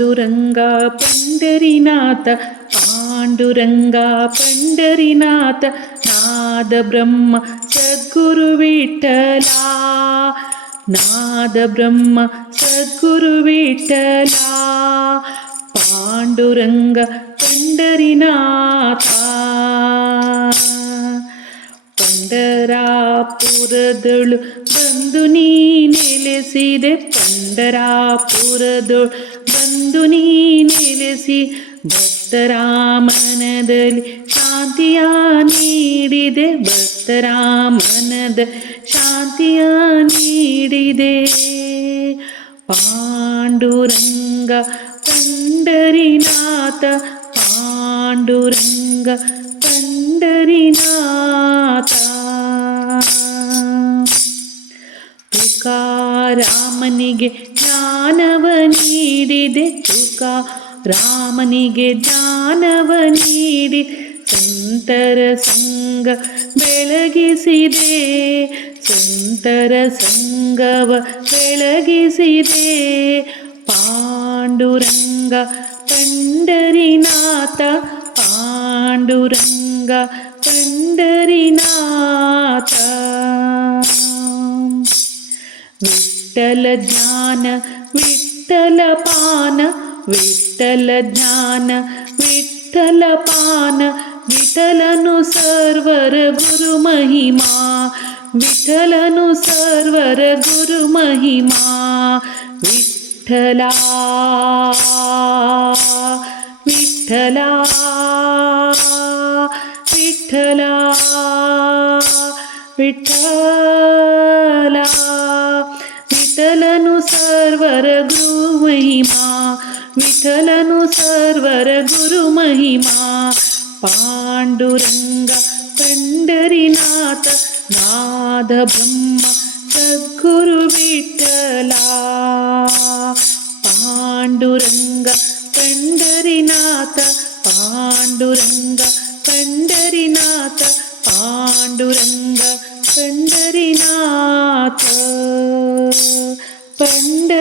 पांडुरंगा पंढरीनाथ पांडुरंगा पंढरीनाथ नाद ब्रह्म सद्गुरु विठ्ठला नाद ब्रह्म सद्गुरु विठ्ठला पांडुरंग पंढरीनाथ पंढरापुरदೊಳು ಬಂದು ನೀ ನೆಲೆಸಿದೆ पंढरापुरದೊಳು ಬಂದು ನೀ ನೆಲೆಸಿ ಭಕ್ತರ ಮನದಲ್ಲಿ ಶಾಂತಿಯ ನೀಡಿದೆ ಭಕ್ತರ ಮನದ ಶಾಂತಿಯ ನೀಡಿದೆ ಪಾಂಡುರಂಗ पंढरीनाथ पांडुरंग पंढरीनाथ ತುಕಾರಾಮನಿಗೆ ಜ್ಞಾನವ ನೀಡಿದೆ ತುಕಾರಾಮನಿಗೆ ಜ್ಞಾನವ ನೀಡಿ ಸಂತರ ಸಂಗ ಬೆಳಗಿಸಿದೆ ಸಂತರ ಸಂಗವ ಬೆಳಗಿಸಿದೆ पांडुरंग पंढरीनाथ पांडुरंग पंढरीनाथ विठ्ठल ज्ञान विठ्ठल पान विठ्ठल ज्ञान विठ्ठल पान विठ्ठलनु सर्वर गुरु महिमा विठ्ठलनु सर्वर गुरु महिमा विठ्ठला विठ्ठला विठ्ठला विठ्ठला विठ्ठलनु सर्वर गुरु महिमा विठ्ठलनु सर्वर गुरु महिमा पांडुरंग पंढरीनाथ नाद ब्रह्म सद्गुरु विठ्ठला पांडुरंग पंढरीनाथ पांडुरंग पंढरीनाथ पांडुरंग पंढरीनाथ पंढरीनाथ